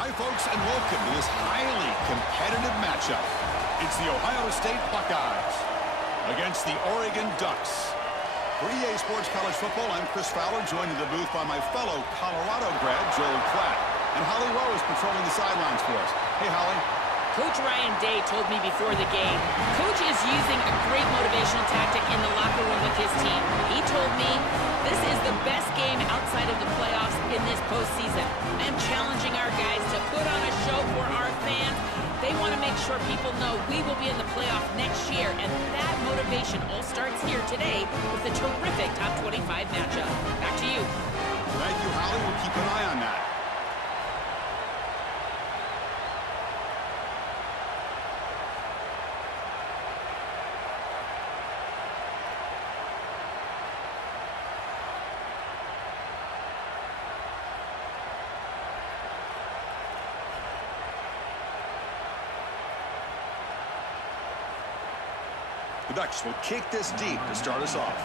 Hi, folks, and welcome to this highly competitive matchup. It's the Ohio State Buckeyes against the Oregon Ducks. For EA Sports College Football, I'm Chris Fowler, joined in the booth by my fellow Colorado grad, Joel Klatt. And Holly Rowe is patrolling the sidelines for us. Hey, Holly. Coach Ryan Day told me before the game, Coach is using a great motivational tactic in the locker room with his team. He told me this is the best game outside of the playoffs in this postseason. I am challenging our guys to put on a show for our fans. They want to make sure people know we will be in the playoff next year, and that motivation all starts here today with a terrific top 25 matchup. Back to you. Thank you, Holly. We'll keep an eye on that. The Ducks will kick this deep to start us off.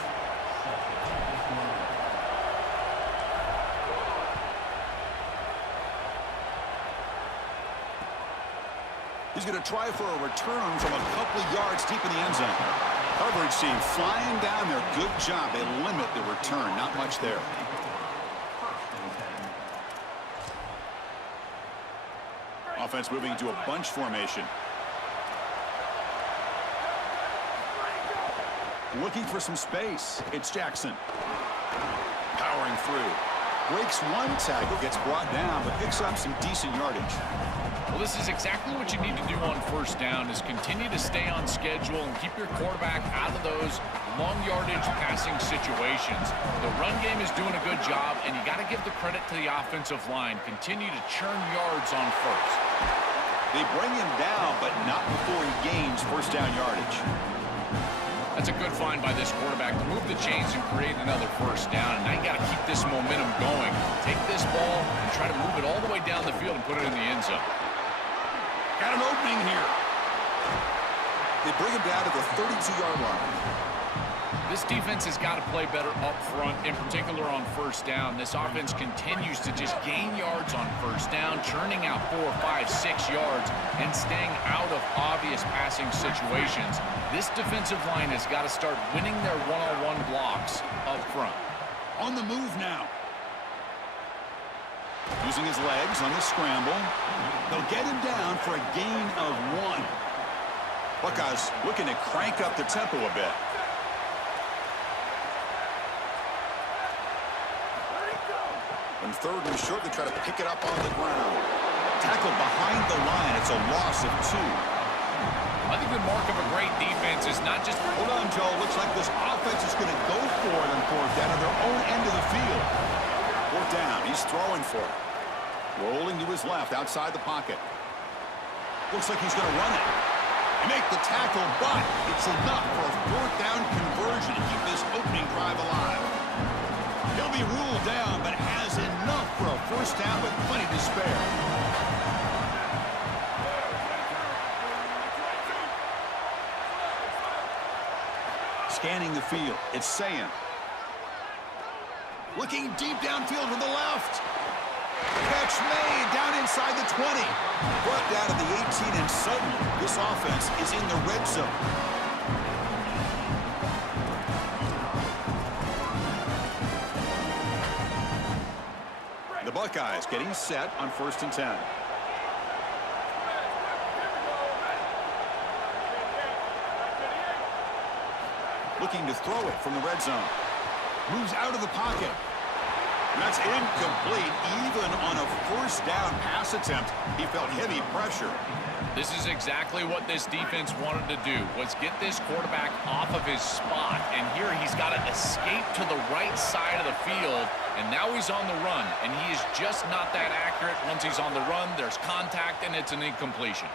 He's going to try for a return from a couple of yards deep in the end zone. Coverage team flying down there. Good job. They limit the return. Not much there. Offense moving into a bunch formation. Looking for some space. It's Jackson. Powering through. Breaks one tackle, gets brought down, but picks up some decent yardage. Well, this is exactly what you need to do on first down, is continue to stay on schedule and keep your quarterback out of those long yardage passing situations. The run game is doing a good job, and you got to give the credit to the offensive line. Continue to churn yards on first. They bring him down, but not before he gains first down yardage. That's a good find by this quarterback to move the chains and create another first down. And now you got to keep this momentum going. Take this ball and try to move it all the way down the field and put it in the end zone. Got an opening here. They bring him down to the 32-yard line. This defense has got to play better up front, in particular on first down. This offense continues to just gain yards on first down, churning out 4, 5, 6 yards, and staying out of obvious passing situations. This defensive line has got to start winning their one-on-one blocks up front. On the move now. Using his legs on the scramble. They'll get him down for a gain of 1. Buckeyes looking to crank up the tempo a bit. On third and short, they try to pick it up on the ground. Tackle behind the line. It's a loss of 2. I think the mark of a great defense is not just... Hold on, Joe. Looks like this offense is going to go for it on fourth down on their own end of the field. Fourth down. He's throwing for it. Rolling to his left outside the pocket. Looks like he's going to run it. They make the tackle, but it's enough for a fourth down conversion to keep this opening drive alive. He'll be ruled down, but has enough for a first down with plenty to spare. Scanning the field, it's Sayan. Looking deep downfield to the left. Catch made down inside the 20. Brought down to the 18, and suddenly this offense is in the red zone. The Buckeyes getting set on 1st and 10. Looking to throw it from the red zone. Moves out of the pocket. That's incomplete. Even on a first down pass attempt, he felt heavy pressure. This is exactly what this defense wanted to do, was get this quarterback off of his spot. And here he's got to escape to the right side of the field, and now he's on the run. And he is just not that accurate. Once he's on the run, there's contact, and it's an incompletion.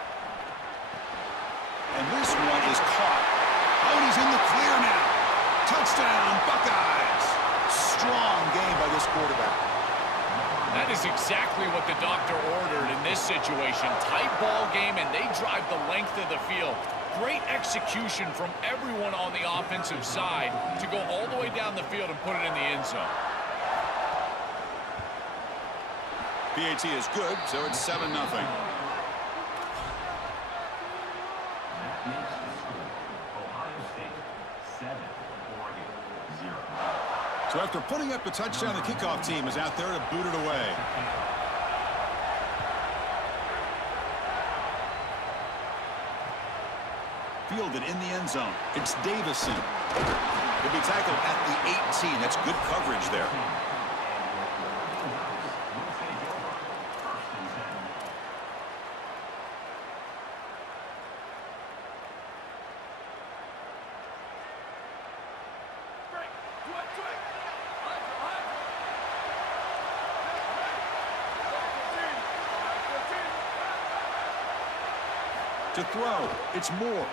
And this one is caught. Oh, and he's in the clear now. Touchdown, Buckeyes. Strong game by this quarterback. That is exactly what the doctor ordered in this situation. Tight ball game, and they drive the length of the field. Great execution from everyone on the offensive side to go all the way down the field and put it in the end zone. PAT is good, so it's 7-0. So after putting up a touchdown, the kickoff team is out there to boot it away. Fielded in the end zone. It's Davison. He'll be tackled at the 18. That's good coverage there. To throw, it's Moore.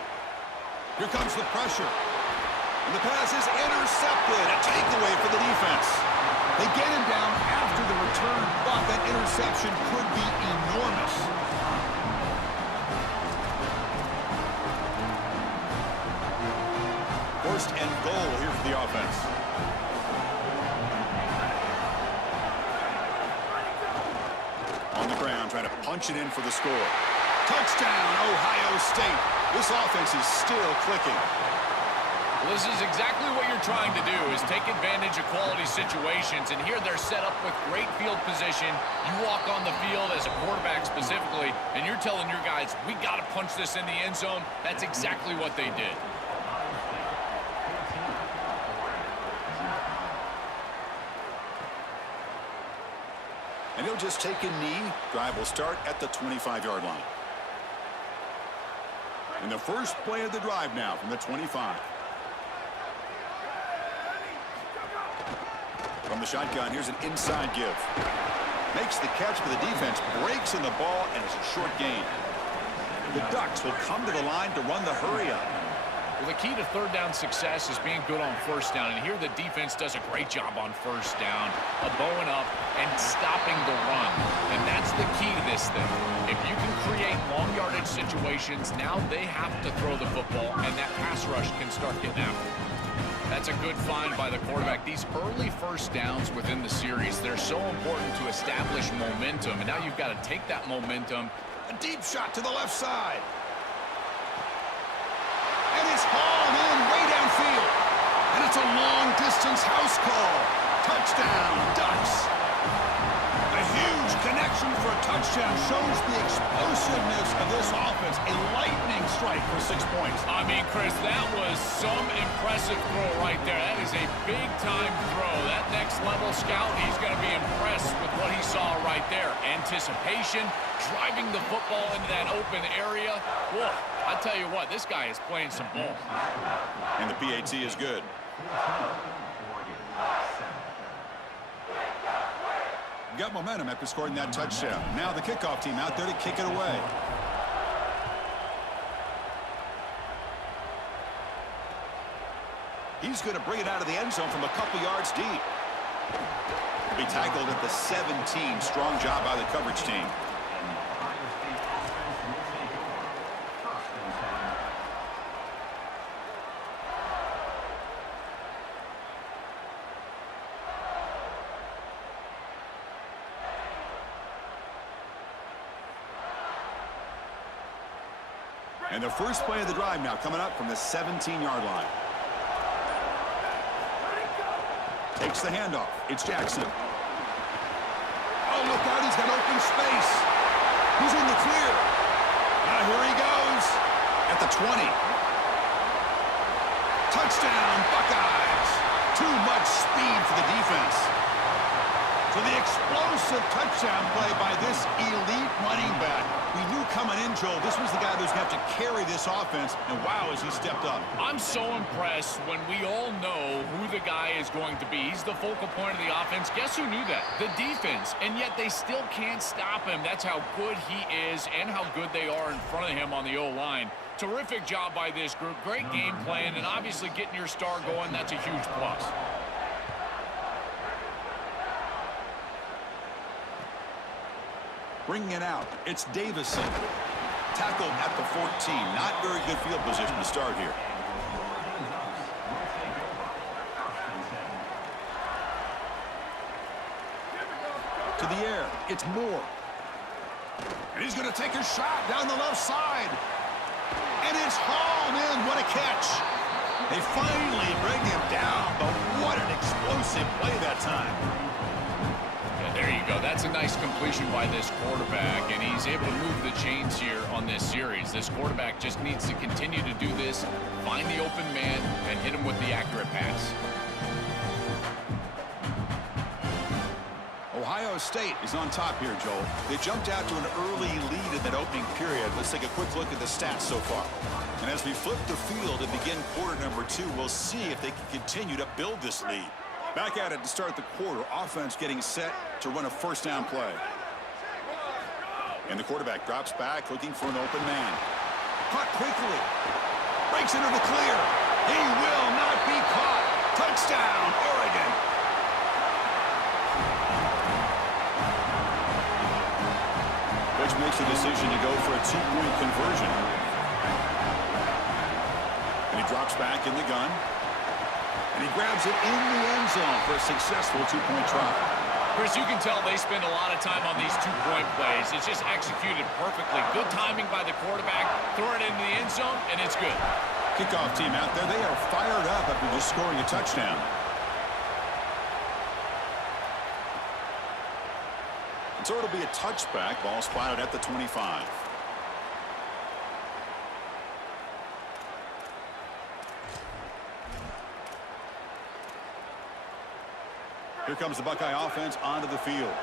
Here comes the pressure. And the pass is intercepted. A takeaway for the defense. They get him down after the return, but that interception could be enormous. First and goal here for the offense. On the ground, trying to punch it in for the score. Touchdown, Ohio State. This offense is still clicking. Well, this is exactly what you're trying to do, is take advantage of quality situations. And here they're set up with great field position. You walk on the field as a quarterback specifically, and you're telling your guys, we got to punch this in the end zone. That's exactly what they did. And he'll just take a knee. Drive will start at the 25-yard line. And the first play of the drive now from the 25. From the shotgun, here's an inside give. Makes the catch for the defense, breaks in the ball, and it's a short gain. The Ducks will come to the line to run the hurry up. Well, the key to third down success is being good on first down. And here the defense does a great job on first down, bowing up and stopping the run. And that's the key to this thing. If you can create long yardage situations, now they have to throw the football, and that pass rush can start getting after it. That's a good find by the quarterback. These early first downs within the series, they're so important to establish momentum. And now you've got to take that momentum. A deep shot to the left side. And it's hauled in way downfield. And it's a long-distance house call. Touchdown, Ducks. A huge connection for a touchdown shows the explosiveness of this offense. A lightning strike for 6 points. I mean, Chris, that was some impressive throw right there. That is a big-time throw. That next-level scout, he's going to be impressed with what he saw right there. Anticipation, driving the football into that open area. Whoa, I tell you what, this guy is playing some ball. And the PAT is good. Got momentum after scoring that touchdown. Now the kickoff team out there to kick it away. He's going to bring it out of the end zone from a couple yards deep. He'll be tackled at the 17. Strong job by the coverage team. And the first play of the drive now coming up from the 17-yard line. Takes the handoff. It's Jackson. Oh, look out. He's got open space. He's in the clear. Now here he goes at the 20. Touchdown, Buckeyes. Too much speed for the defense. So the explosive touchdown play by this elite running back. We knew coming in, Joel, this was the guy who's going to have to carry this offense, and wow, has he stepped up. I'm so impressed when we all know who the guy is going to be. He's the focal point of the offense. Guess who knew that? The defense, and yet they still can't stop him. That's how good he is and how good they are in front of him on the O-line. Terrific job by this group. Great game plan, and obviously getting your star going, that's a huge plus. Bringing it out, it's Davison. Tackled at the 14. Not very good field position to start here. To the air. It's Moore. And he's going to take a shot down the left side. And it's hauled in. What a catch. They finally bring him down, but what an explosive play that time. Yeah, there you go. That's a nice completion by this quarterback, and he's able to move the chains here on this series. This quarterback just needs to continue to do this, find the open man, and hit him with the accurate pass. Ohio State is on top here, Joel. They jumped out to an early lead in that opening period. Let's take a quick look at the stats so far. And as we flip the field and begin quarter number 2, we'll see if they can continue to build this lead. Back at it to start the quarter. Offense getting set to run a first down play. And the quarterback drops back looking for an open man. Caught quickly. Breaks into the clear. He will not be caught. Touchdown, Oregon. Coach makes the decision to go for a 2-point conversion. And he drops back in the gun. And he grabs it in the end zone for a successful 2-point try. Chris, you can tell they spend a lot of time on these 2-point plays. It's just executed perfectly. Good timing by the quarterback. Throw it into the end zone, and it's good. Kickoff team out there. They are fired up after just scoring a touchdown. And so it'll be a touchback. Ball spotted at the 25. Here comes the Buckeye offense onto the field.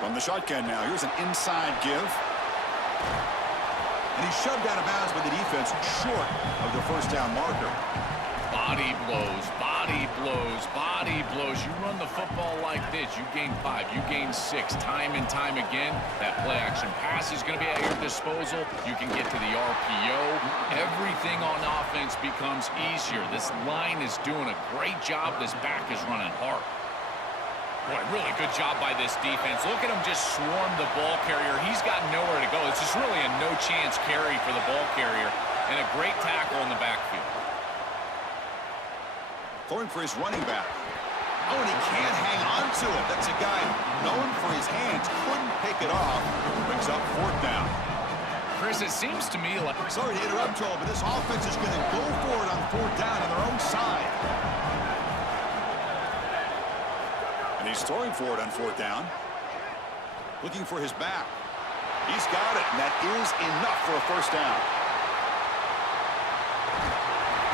From the shotgun now, here's an inside give. And he's shoved out of bounds by the defense short of the first down marker. Body blows, body blows, body blows. You run the football like this, you gain 5, you gain 6, time and time again. That play action pass is going to be at your disposal. You can get to the RPO. Everything on offense becomes easier. This line is doing a great job. This back is running hard. Boy, really good job by this defense. Look at him just swarm the ball carrier. He's got nowhere to go. It's just really a no-chance carry for the ball carrier. And a great tackle in the backfield. Throwing for his running back. Oh, and he can't hang on to it. That's a guy known for his hands. Couldn't pick it off. Brings up 4th down. Chris, it seems to me like... Sorry to interrupt, Joel, but this offense is going to go for it on 4th down on their own side. And he's throwing for it on 4th down. Looking for his back. He's got it, and that is enough for a first down.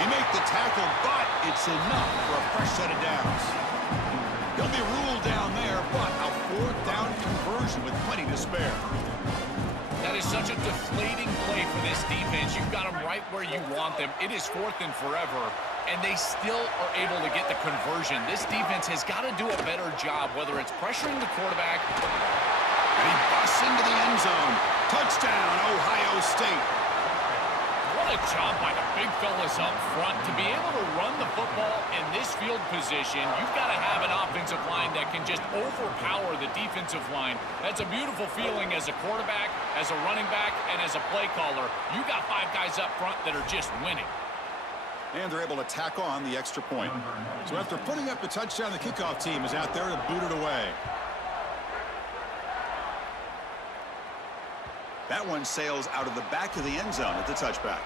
He made the tackle, but it's enough for a fresh set of downs. He'll be ruled down there, but a 4th down conversion with plenty to spare. That is such a deflating play for this defense. You've got them right where you want them. It is 4th and forever, and they still are able to get the conversion. This defense has got to do a better job, whether it's pressuring the quarterback. And he busts into the end zone. Touchdown, Ohio State. What a job by the big fellas up front. To be able to run the football in this field position, you've got to have an offensive line that can just overpower the defensive line. That's a beautiful feeling as a quarterback, as a running back, and as a play caller. You got 5 guys up front that are just winning. And they're able to tack on the extra point. So after putting up the touchdown, the kickoff team is out there to boot it away. That one sails out of the back of the end zone at the touchback.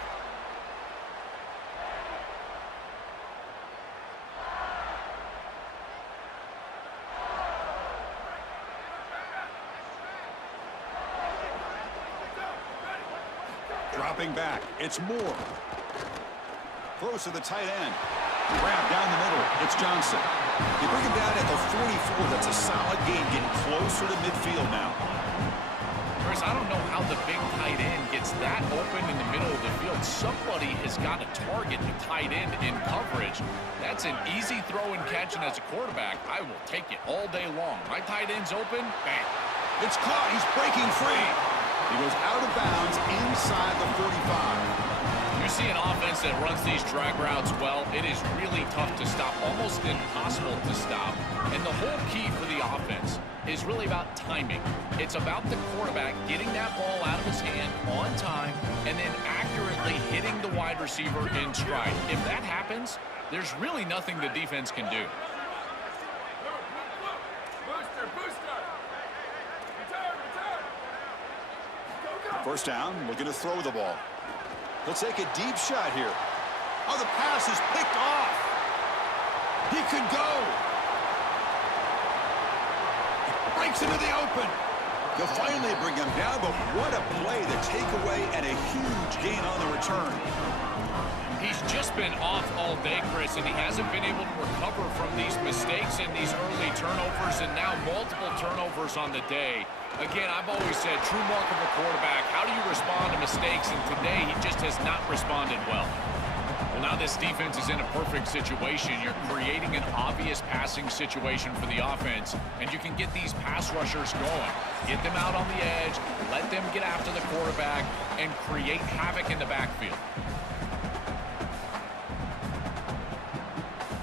Dropping back, it's Moore. Throws to the tight end. Grab down the middle, it's Johnson. They bring him down at the 44. That's a solid gain, getting closer to midfield now. Chris, I don't know how the big tight end gets that open in the middle of the field. Somebody has got to target the tight end in coverage. That's an easy throw and catch, and as a quarterback, I will take it all day long. My tight end's open, bang. It's caught, he's breaking free. He goes out of bounds inside the 45. You see an offense that runs these drag routes well, it is really tough to stop, almost impossible to stop. And the whole key for the offense is really about timing. It's about the quarterback getting that ball out of his hand on time and then accurately wide receiver in stride. If that happens, there's really nothing the defense can do. First down, looking to throw the ball. He'll take a deep shot here. Oh, the pass is picked off. He could go. Breaks into the open. They'll finally bring him down, but what a play, the takeaway, and a huge gain on the return. He's just been off all day, Chris, and he hasn't been able to recover from these mistakes and these early turnovers, and now multiple turnovers on the day. Again, I've always said, true mark of a quarterback, how do you respond to mistakes? And today, he just has not responded well. Well, now this defense is in a perfect situation. You're creating an obvious passing situation for the offense, and you can get these pass rushers going. Get them out on the edge, let them get after the quarterback, and create havoc in the backfield.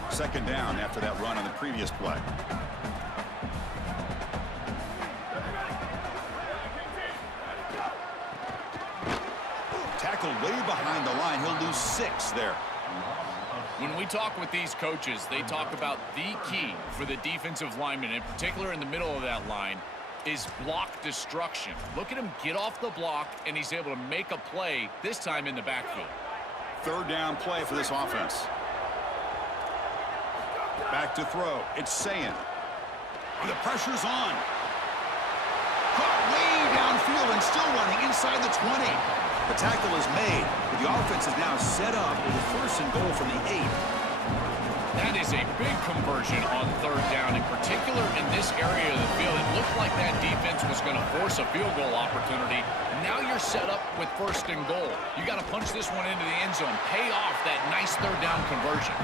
Second down after that run on the previous play. Tackled way behind the line. He'll lose 6 there. When we talk with these coaches, they talk about the key for the defensive lineman, in particular in the middle of that line, is block destruction. Look at him get off the block, and he's able to make a play, this time in the backfield. Third down play for this offense. Back to throw. It's Sayin. The pressure's on. Caught way downfield and still running inside the 20. The tackle is made, but the offense is now set up with a first and goal from the 8. That is a big conversion on third down, in particular in this area of the field. It looked like that defense was going to force a field goal opportunity. Now you're set up with first and goal. You got to punch this one into the end zone. Pay off that nice third down conversion.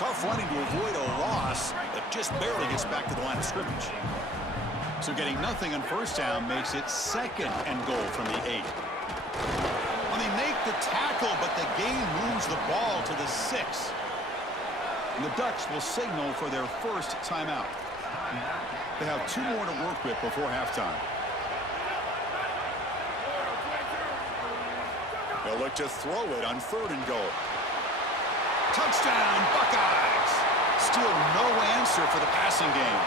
Tough running to avoid a loss, but just barely gets back to the line of scrimmage. So getting nothing on first down makes it second and goal from the 8. Well, they make the tackle, but the game moves the ball to the 6. And the Ducks will signal for their first timeout. They have 2 more to work with before halftime. They'll look to throw it on third and goal. Touchdown, Buckeyes! Still no answer for the passing game.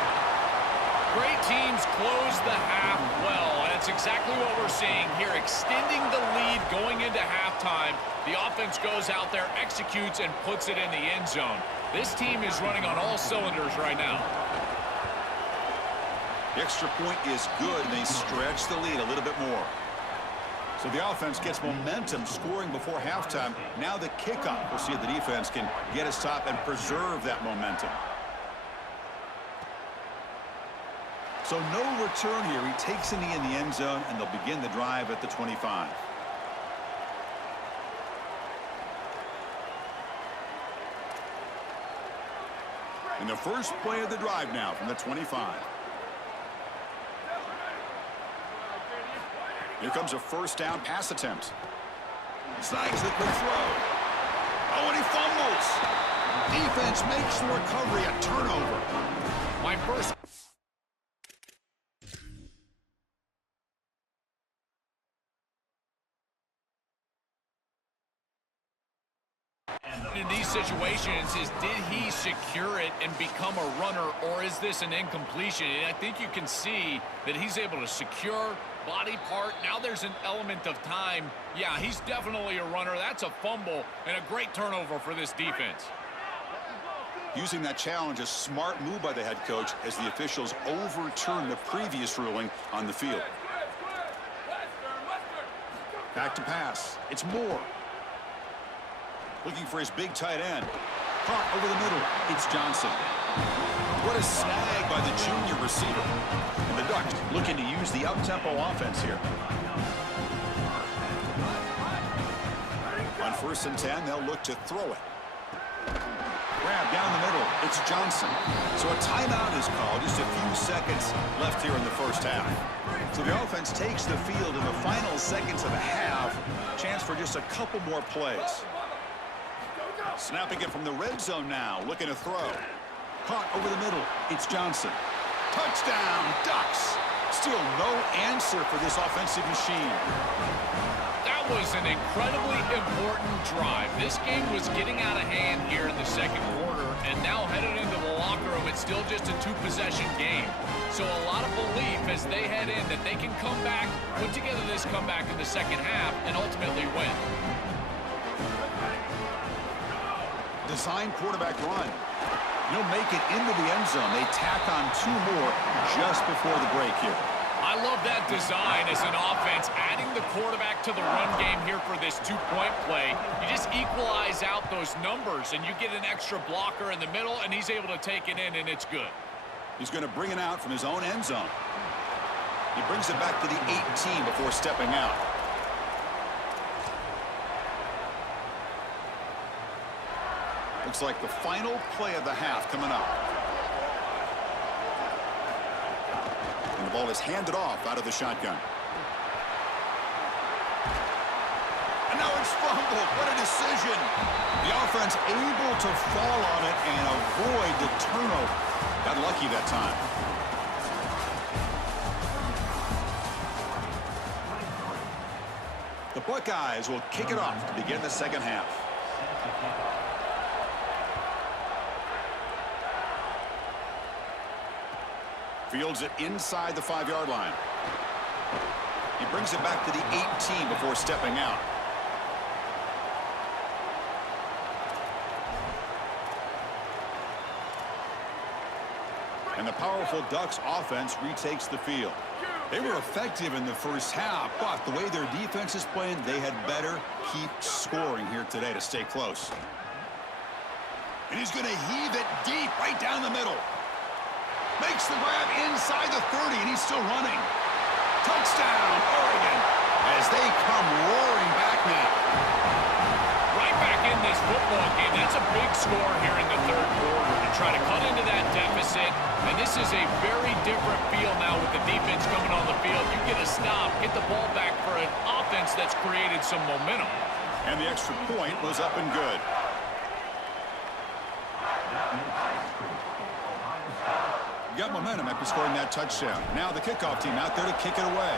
Great teams close the half well, and it's exactly what we're seeing here, extending the lead going into halftime. The offense goes out there, executes, and puts it in the end zone. This team is running on all cylinders right now. The extra point is good, and they stretch the lead a little bit more. So the offense gets momentum, scoring before halftime. Now the kickoff. We'll see if the defense can get a stop and preserve that momentum. So no return here. He takes in the end zone, and they'll begin the drive at the 25. And the first play of the drive now from the 25. Here comes a first down pass attempt. Snags the quick throw. Oh, and he fumbles. Defense makes the recovery a turnover. My first... in these situations is, did he secure it and become a runner, or is this an incompletion? And I think you can see that he's able to secure body part. Now there's an element of time. Yeah, he's definitely a runner. That's a fumble and a great turnover for this defense. Using that challenge, a smart move by the head coach as the officials overturn the previous ruling on the field. Back to pass. It's Moore. Looking for his big tight end. Caught over the middle. It's Johnson. What a snag by the junior receiver. And the Ducks looking to use the up-tempo offense here. On 1st and 10, they'll look to throw it. Grab down the middle. It's Johnson. So a timeout is called. Just a few seconds left here in the first half. So the offense takes the field in the final seconds of the half. Chance for just a couple more plays. Snapping it from the red zone now. Looking to throw. Caught over the middle. It's Johnson. Touchdown, Ducks. Still no answer for this offensive machine. That was an incredibly important drive. This game was getting out of hand here in the second quarter, and now headed into the locker room, it's still just a two-possession game. So a lot of belief as they head in that they can come back, put together this comeback in the second half, and ultimately win. Design quarterback run. He'll make it into the end zone. They tack on 2 more just before the break here. I love that design as an offense, adding the quarterback to the run game here for this 2-point play. You just equalize out those numbers, and you get an extra blocker in the middle, and he's able to take it in, and it's good. He's going to bring it out from his own end zone. He brings it back to the 18 before stepping out. Looks like the final play of the half coming up. And the ball is handed off out of the shotgun. And now it's fumbled. What a decision. The offense able to fall on it and avoid the turnover. Got lucky that time. The Buckeyes will kick it off to begin the second half. Fields it inside the 5-yard line. He brings it back to the 18 before stepping out. And the powerful Ducks offense retakes the field. They were effective in the first half, but the way their defense is playing, they had better keep scoring here today to stay close. And he's going to heave it deep right down the middle. Makes the grab inside the 30, and he's still running. Touchdown, Oregon, as they come roaring back now. Right back in this football game. That's a big score here in the third quarter to try to cut into that deficit. And this is a very different feel now with the defense coming on the field. You get a stop, get the ball back for an offense that's created some momentum. And the extra point was up and good. Got momentum after scoring that touchdown. Now the kickoff team out there to kick it away.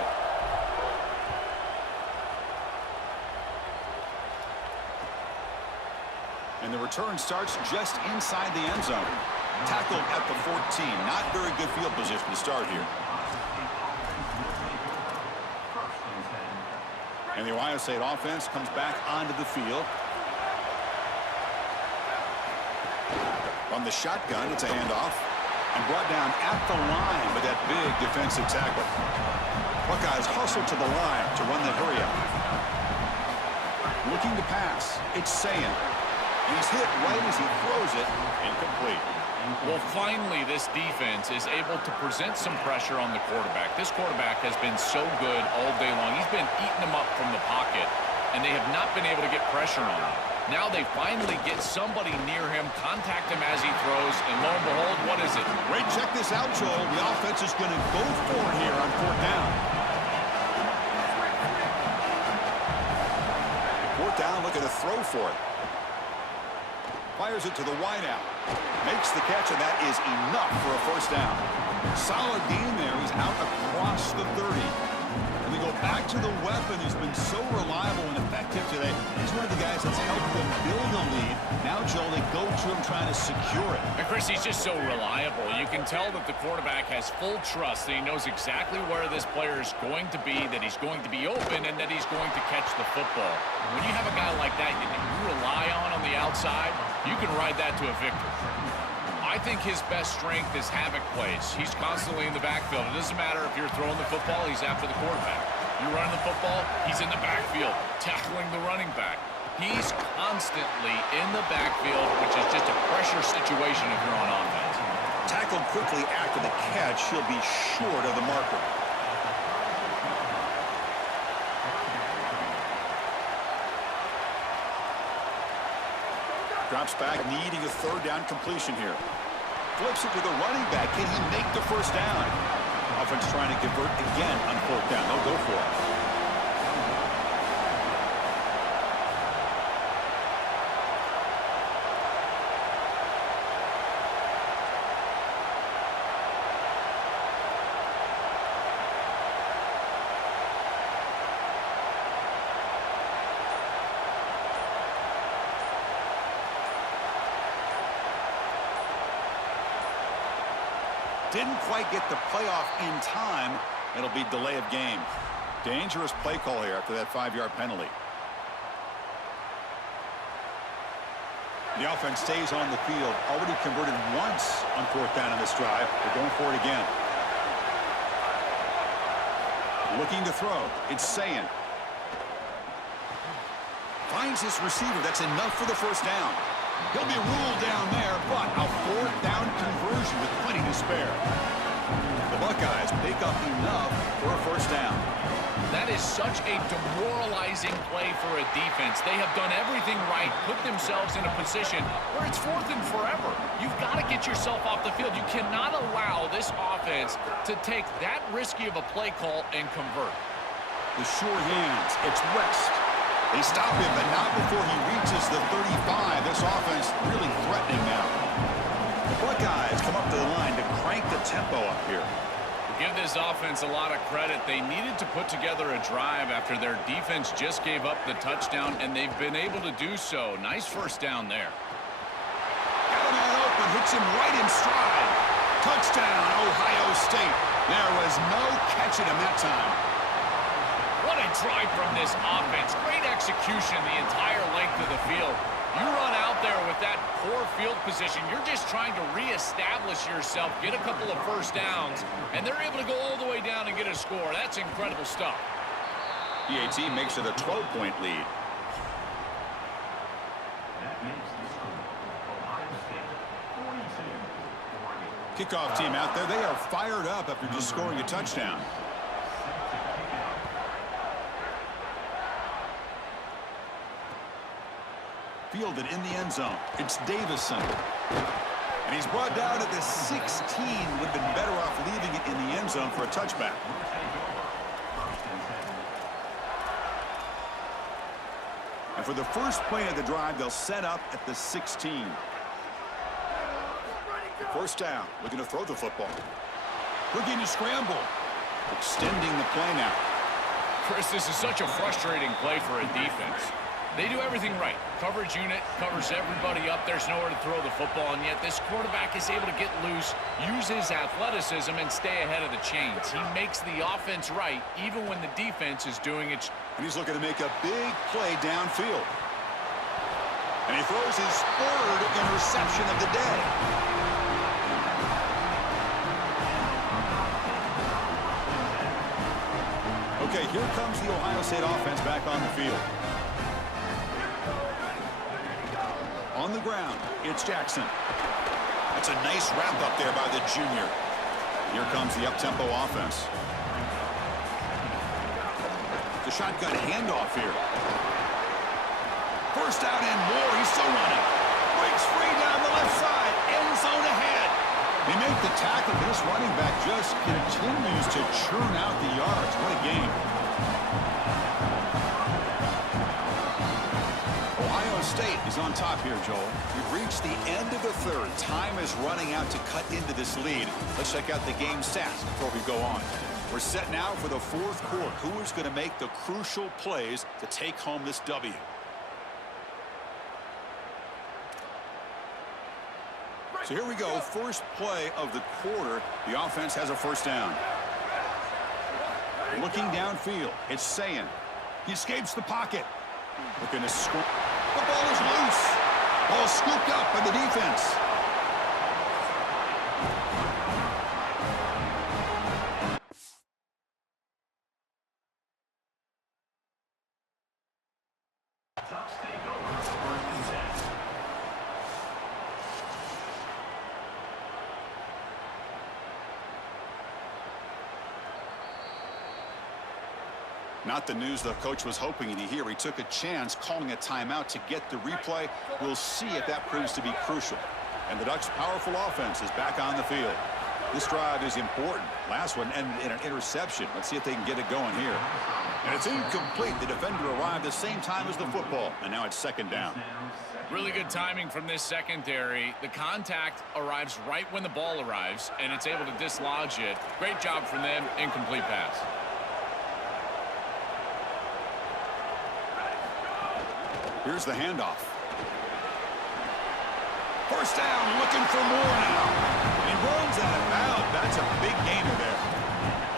And the return starts just inside the end zone. Tackled at the 14. Not very good field position to start here. And the Ohio State offense comes back onto the field. From the shotgun, it's a handoff. And brought down at the line with that big defensive tackle. Buckeyes hustle to the line to run the hurry up. Looking to pass. It's Sayin. And he's hit right as he throws it. Incomplete. Well, finally, this defense is able to present some pressure on the quarterback. This quarterback has been so good all day long. He's been eating them up from the pocket, and they have not been able to get pressure on him. Now they finally get somebody near him, contact him as he throws, and lo and behold, what is it? Great, check this out, Joel. The offense is going to go for it here on 4th down. 4th down, looking to throw for it. Fires it to the wideout. Makes the catch, and that is enough for a 1st down. Solid game there. He's out across the 30. And we go back to the weapon who's been so reliable and effective today. He's one of the guys that's helped them build a lead. Now, Joel, they go to him trying to secure it. And Chris, he's just so reliable. You can tell that the quarterback has full trust that he knows exactly where this player is going to be, that he's going to be open, and that he's going to catch the football. When you have a guy like that you rely on the outside, you can ride that to a victory. I think his best strength is havoc plays. He's constantly in the backfield. It doesn't matter if you're throwing the football, he's after the quarterback. You're running the football, he's in the backfield, tackling the running back. He's constantly in the backfield, which is just a pressure situation if you're on offense. Tackled quickly after the catch, he'll be short of the marker. Drops back, needing a 3rd down completion here. Flips it to the running back. Can he make the 1st down? Offense trying to convert again on 4th down. They'll go for it. Didn't quite get the playoff in time. It'll be delay of game. Dangerous play call here after that 5-yard penalty. The offense stays on the field. Already converted once on 4th down in this drive. They're going for it again. Looking to throw. It's Sayin. Finds his receiver. That's enough for the first down. He'll be ruled down there, but a 4th down conversion with plenty to spare. The Buckeyes pick up enough for a first down. That is such a demoralizing play for a defense. They have done everything right, put themselves in a position where it's 4th and forever. You've got to get yourself off the field. You cannot allow this offense to take that risky of a play call and convert. The sure hands. It's West. They stop him, but not before he reaches the 35. This offense really threatening now. The Buckeyes come up to the line to crank the tempo up here. Give this offense a lot of credit. They needed to put together a drive after their defense just gave up the touchdown, and they've been able to do so. Nice first down there. Got a man open, hits him right in stride. Touchdown, Ohio State. There was no catching him that time. What a drive from this offense. Great execution the entire length of the field. You run out there with that poor field position, you're just trying to reestablish yourself, get a couple of first downs, and they're able to go all the way down and get a score. That's incredible stuff. PAT makes it a 12-point lead. Kickoff team out there, they are fired up after just scoring a touchdown. Fielded in the end zone. It's Davison. And he's brought down at the 16. Would have been better off leaving it in the end zone for a touchback. And for the first play of the drive, they'll set up at the 16. First down. Looking to throw the football. Looking to scramble. Extending the play now. Chris, this is such a frustrating play for a defense. They do everything right. Coverage unit covers everybody up. There's nowhere to throw the football, and yet this quarterback is able to get loose, use his athleticism, and stay ahead of the chains. He makes the offense right, even when the defense is doing it. And he's looking to make a big play downfield. And he throws his 3rd interception of the day. Okay, here comes the Ohio State offense back on the field. On the ground, it's Jackson. That's a nice wrap up there by the junior. Here comes the up-tempo offense. The shotgun handoff here. First out and more. He's still running. Breaks free down the left side. End zone ahead. They make the tackle, but this running back just continues to churn out the yards. What a game. Ohio State is on top here, Joel. We've reached the end of the 3rd. Time is running out to cut into this lead. Let's check out the game stats before we go on. We're set now for the 4th quarter. Who is going to make the crucial plays to take home this W? So here we go. First play of the quarter. The offense has a first down. Looking downfield. It's Sayin. He escapes the pocket. Looking to score. The ball is loose. Ball scooped up by the defense. Not the news the coach was hoping to hear. He took a chance calling a timeout to get the replay. We'll see if that proves to be crucial. And the Ducks' powerful offense is back on the field. This drive is important. Last one ended in an interception. Let's see if they can get it going here. And it's incomplete. The defender arrived the same time as the football. And now it's second down. Really good timing from this secondary. The contact arrives right when the ball arrives, and it's able to dislodge it. Great job from them. Incomplete pass. Here's the handoff. First down, looking for more now. And runs out of bounds. That's a big gainer there.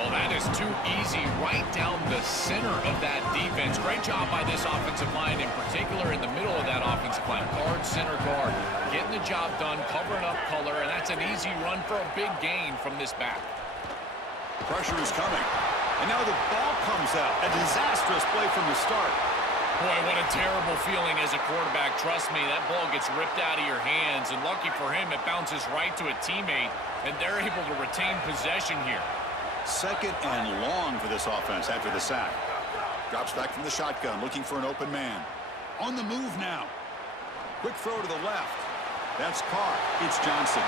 Well, that is too easy right down the center of that defense. Great job by this offensive line, in particular in the middle of that offensive line. Guard, center guard, getting the job done, covering up color, and that's an easy run for a big gain from this back. Pressure is coming. And now the ball comes out. A disastrous play from the start. Boy, what a terrible feeling as a quarterback. Trust me, that ball gets ripped out of your hands, and lucky for him, it bounces right to a teammate, and they're able to retain possession here. Second and long for this offense after the sack. Drops back from the shotgun, looking for an open man. On the move now. Quick throw to the left. That's caught. It's Johnson.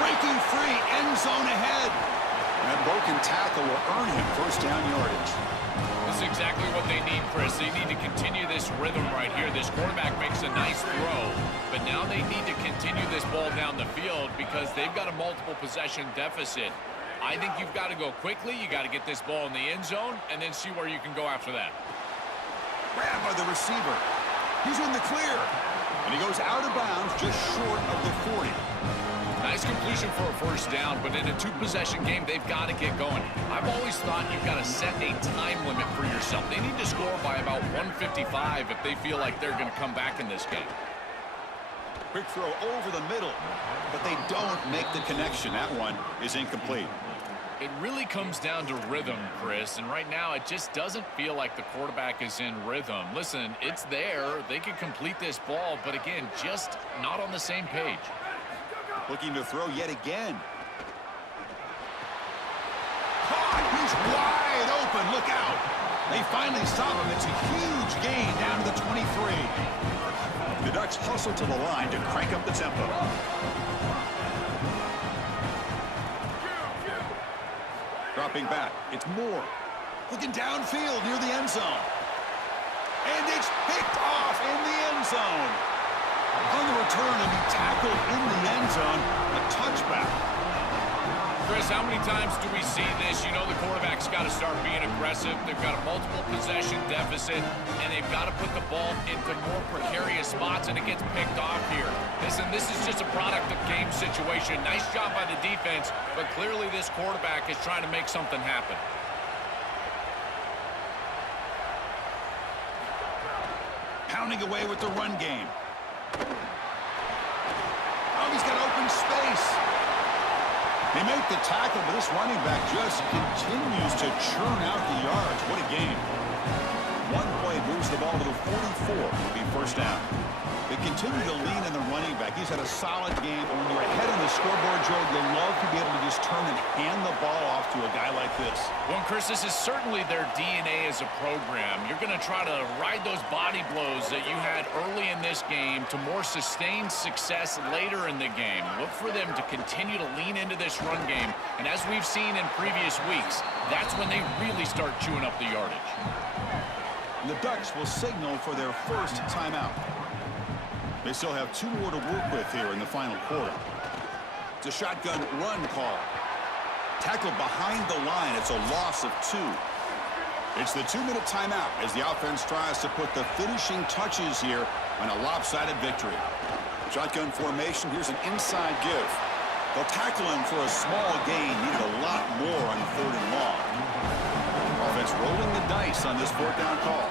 Breaking free, end zone ahead. That broken tackle will earn him first down yardage. This is exactly what they need, Chris. They need to continue this rhythm right here. This quarterback makes a nice throw, but now they need to continue this ball down the field because they've got a multiple possession deficit. I think you've got to go quickly. You got to get this ball in the end zone and then see where you can go after that. Grabbed by the receiver. He's in the clear. And he goes out of bounds just short of the 40. Nice completion for a first down, but in a two-possession game, they've got to get going. I've always thought you've got to set a time limit for yourself. They need to score by about 155 if they feel like they're going to come back in this game. Quick throw over the middle, but they don't make the connection. That one is incomplete. It really comes down to rhythm, Chris, and right now it just doesn't feel like the quarterback is in rhythm. Listen, it's there. They can complete this ball, but again, just not on the same page. Looking to throw yet again. Caught! He's wide open. Look out. They finally stop him. It's a huge gain down to the 23. The Ducks hustle to the line to crank up the tempo. Dropping back. It's Moore. Looking downfield near the end zone. And it's picked off in the end zone. On the return and be tackled in the end zone. A touchback. Chris, how many times do we see this? You know the quarterback's got to start being aggressive. They've got a multiple possession deficit, and they've got to put the ball into more precarious spots, and it gets picked off here. Listen, this is just a product of game situation. Nice job by the defense, but clearly this quarterback is trying to make something happen. Pounding away with the run game. Oh, he's got open space. They make the tackle, but this running back just continues to churn out the yards. What a game. One play moves the ball to the 44. It'll be first down. They continue to lean in the running back. He's had a solid game. But when you're ahead on the scoreboard, Joe, you'll love to be able to just turn and hand the ball off to a guy like this. Well, Chris, this is certainly their DNA as a program. You're going to try to ride those body blows that you had early in this game to more sustained success later in the game. Look for them to continue to lean into this run game. And as we've seen in previous weeks, that's when they really start chewing up the yardage. The Ducks will signal for their first timeout. They still have 2 more to work with here in the final quarter. It's a shotgun run call. Tackled behind the line. It's a loss of 2. It's the 2-minute timeout as the offense tries to put the finishing touches here on a lopsided victory. Shotgun formation. Here's an inside give. They'll tackle him for a small gain. Needed a lot more on 3rd and long. Offense rolling the dice on this 4th down call.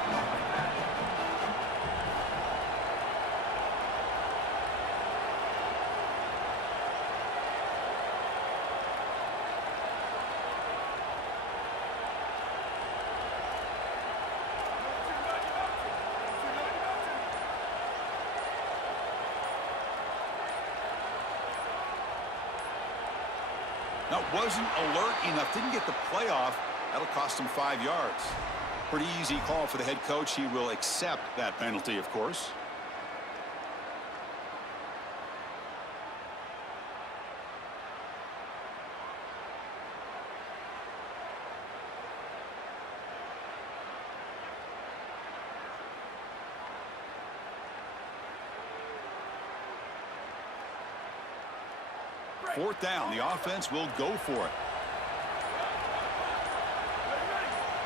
Now, wasn't alert enough, didn't get the playoff. That'll cost him 5 yards. Pretty easy call for the head coach. He will accept that penalty, of course. Fourth down, the offense will go for it.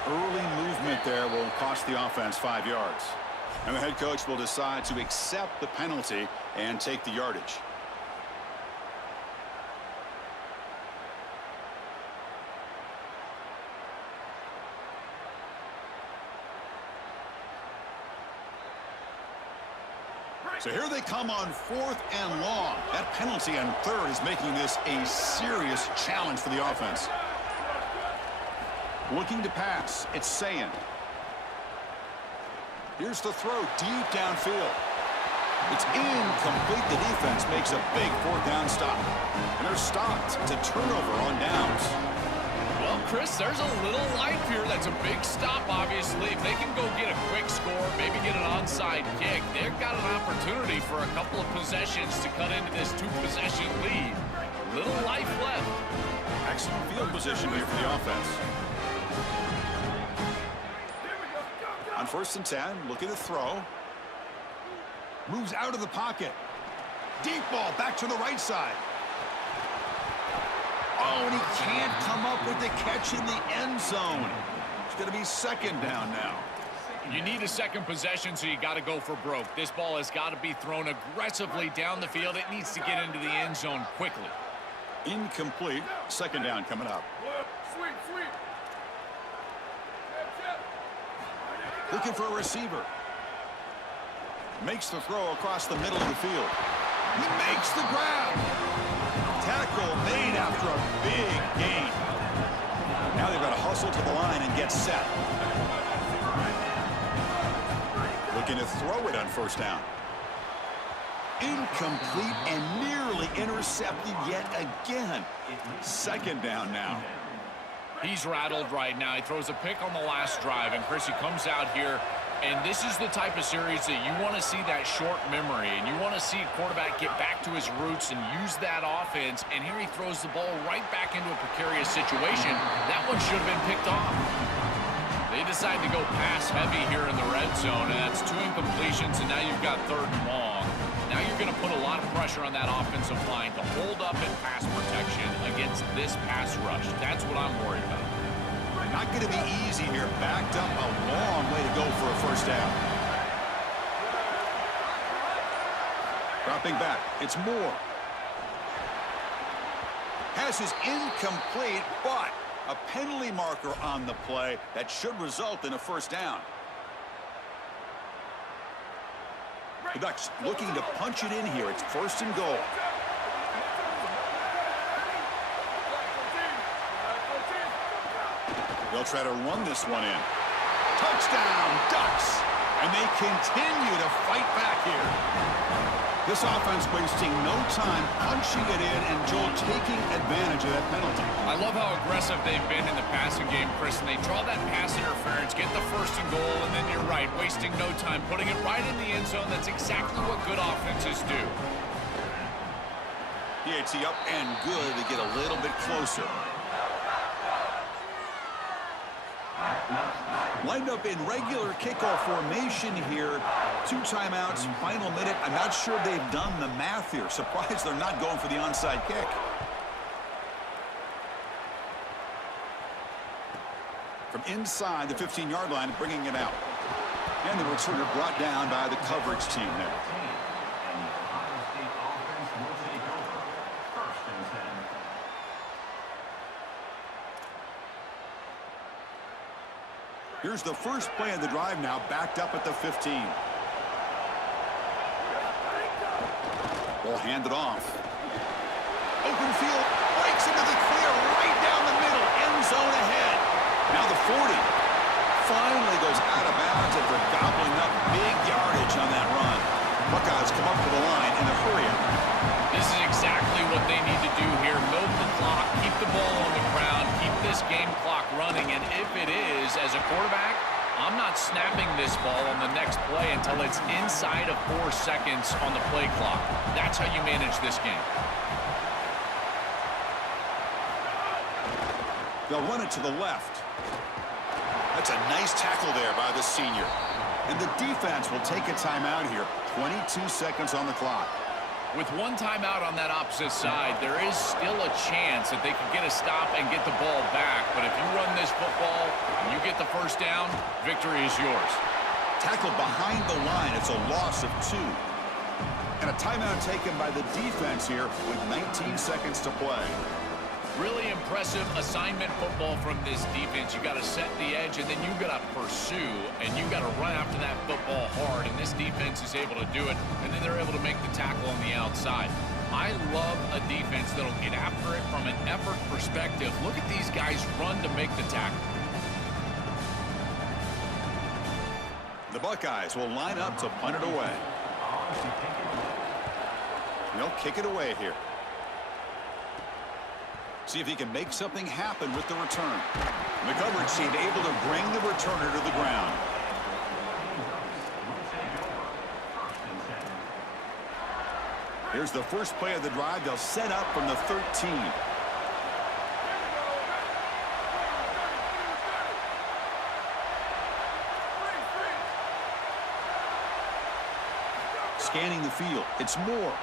Early movement there will cost the offense 5 yards. And the head coach will decide to accept the penalty and take the yardage. So here they come on 4th and long. That penalty on 3rd is making this a serious challenge for the offense. Looking to pass. It's Sayin. Here's the throw deep downfield. It's incomplete. The defense makes a big 4th down stop. And they're stopped. It's a turnover on downs. Well, Chris, there's a little life here. That's a big stop, obviously. If they can go get a quick score, maybe get an onside kick, they've got an opportunity for a couple of possessions to cut into this 2-possession lead. Little life left. Excellent field position here for the offense. On 1st and 10, looking to throw. Moves out of the pocket. Deep ball back to the right side. Oh, and he can't come up with the catch in the end zone. It's going to be 2nd down now. You need a second possession, so you got to go for broke. This ball has got to be thrown aggressively down the field. It needs to get into the end zone quickly. Incomplete. 2nd down coming up. Looking for a receiver. Makes the throw across the middle of the field. He makes the grab. Tackle made after a big gain. Now they've got to hustle to the line and get set. Looking to throw it on 1st down. Incomplete and nearly intercepted yet again. 2nd down now. He's rattled right now. He throws a pick on the last drive, and Chris, he comes out here, and this is the type of series that you want to see that short memory, and you want to see a quarterback get back to his roots and use that offense, and here he throws the ball right back into a precarious situation. That one should have been picked off. They decide to go pass heavy here in the red zone, and that's 2 incompletions, and now you've got 3rd and long. Now you're going to put a lot of pressure on that offensive line to hold up in pass protection against this pass rush. That's what I'm worried about. Not going to be easy here. Backed up a long way to go for a 1st down. Dropping back. It's Moore. Pass is incomplete, but a penalty marker on the play that should result in a 1st down. The Ducks looking to punch it in here. It's 1st and goal. They'll try to run this one in. Touchdown, Ducks! And they continue to fight back here. This offense wasting no time punching it in and Joel taking advantage of that penalty. I love how aggressive they've been in the passing game, Chris, and they draw that pass interference, get the 1st and goal, and then you're right, wasting no time, putting it right in the end zone. That's exactly what good offenses do. PAT up and good to get a little bit closer. Lined up in regular kickoff formation here. 2 timeouts, final minute. I'm not sure they've done the math here. Surprised they're not going for the onside kick. From inside the 15-yard line, bringing it out. And the returner brought down by the coverage team there. Here's the first play of the drive now, backed up at the 15. Ball handed off. Open field, breaks into the clear, right down the middle, end zone ahead. Now the 40 finally goes out of bounds after gobbling up big yardage on that run. Buckeyes come up to the line in a hurry up. This is exactly what they need to do here. Milk the clock, keep the ball on the ground, keep this game clock running, and if it is, as a quarterback, I'm not snapping this ball on the next play until it's inside of 4 seconds on the play clock. That's how you manage this game. They'll run it to the left. That's a nice tackle there by the senior. And the defense will take a timeout here. 22 seconds on the clock. With 1 timeout on that opposite side, there is still a chance that they could get a stop and get the ball back. But if you run this football and you get the 1st down, victory is yours. Tackled behind the line. It's a loss of 2. And a timeout taken by the defense here with 19 seconds to play. Really impressive assignment football from this defense. You got to set the edge, and then you got to pursue, and you got to run after that football hard. And this defense is able to do it, and then they're able to make the tackle on the outside. I love a defense that'll get after it from an effort perspective. Look at these guys run to make the tackle. The Buckeyes will line up to punt it away. They'll kick it away here. See if he can make something happen with the return. The coverage team able to bring the returner to the ground. Here's the first play of the drive. They'll set up from the 13. Scanning the field. It's Moore.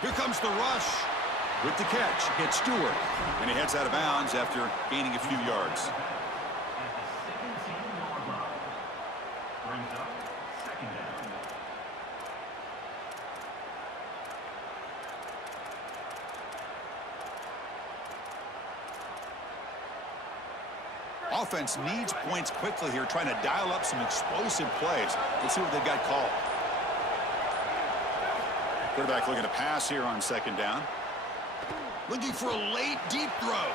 Here comes the rush. With the catch, it's Stewart. And he heads out of bounds after gaining a few yards. Offense needs points quickly here, trying to dial up some explosive plays. Let's see what they've got called. Quarterback looking to pass here on second down. Looking for a late, deep throw.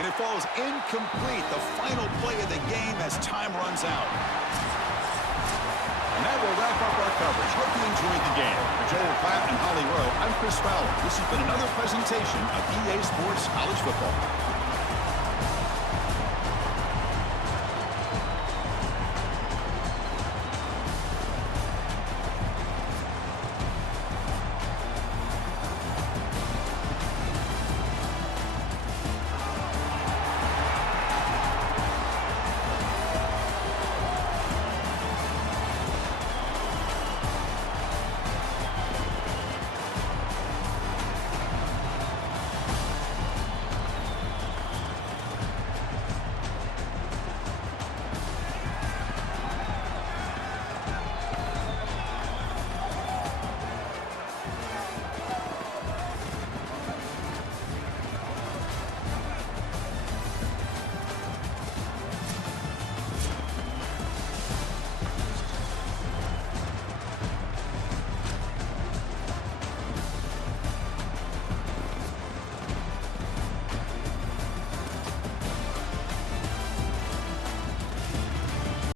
And it falls incomplete. The final play of the game as time runs out. And that will wrap up our coverage. Hope you enjoyed the game. For Joel Platt and Holly Rowe, I'm Chris Fowler. This has been another presentation of EA Sports College Football.